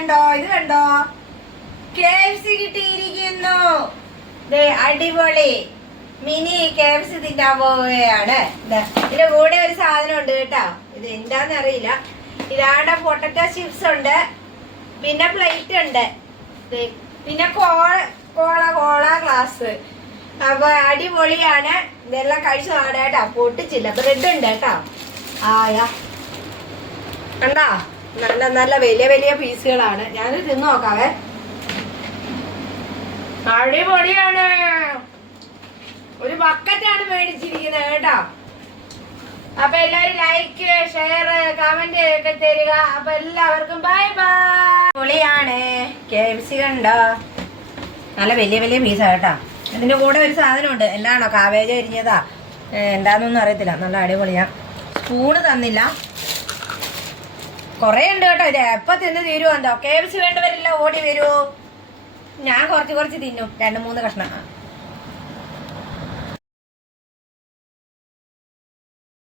കണ്ടോ, ഇത് കണ്ടോ, KFC കിട്ടിയിരിക്കുന്നു. അടിപൊളി മിനി KFC തിന്നാൻ പോവുകയാണ്. ഇതിന്റെ കൂടെ ഒരു സാധനം ഉണ്ട് കേട്ടോ, ഇത് എന്താന്ന് അറിയില്ല. ഇതാണ്ട് പൊട്ടറ്റോ ചിപ്സ് ഉണ്ട്, പിന്നെ പ്ലേറ്റ് ഉണ്ട്, പിന്നെ കോള ഗ്ലാസ്. അപ്പൊ അടിപൊളിയാണ്. ഇതെല്ലാം കഴിച്ചതാണ് കേട്ടോ, പൊട്ടിച്ചില്ല. ബ്രെഡ് ഉണ്ട് കേട്ടോ. ആയാ കണ്ടോ, നല്ല നല്ല വലിയ വലിയ പീസുകളാണ്. ഞാൻ തിന്നു നോക്കാവേ. അടിപൊളിയാണ്. ഒരു ബക്കറ്റാണ് മേടിച്ചിരിക്കുന്നത് കേട്ടോ. അപ്പൊ എല്ലാവരും ലൈക്ക്, ഷെയർ, കമന്റ് ഒക്കെ തരിക. അപ്പൊ എല്ലാവർക്കും ബൈ ബൈ. പൊളിയാണ്. KFC കണ്ടോ, നല്ല വലിയ വലിയ പീസാ കേട്ടോ. ഇതിന്റെ കൂടെ ഒരു സാധനം ഉണ്ട്. എന്താണോ, കാവേജ് അരിഞ്ഞതാ എന്താന്നൊന്നും അറിയത്തില്ല. നല്ല അടിപൊളിയാ. സ്പൂണ് തന്നില്ല. കൊറേ ഉണ്ട് കേട്ടോ. ഇത് എപ്പോ തിന്ന് തീരുവോ എന്തോ. KFC വേണ്ടവരെല്ലാം ഓടി വരുവോ. ഞാൻ കുറച്ച് തിന്നും, 2-3 കഷ്ണം.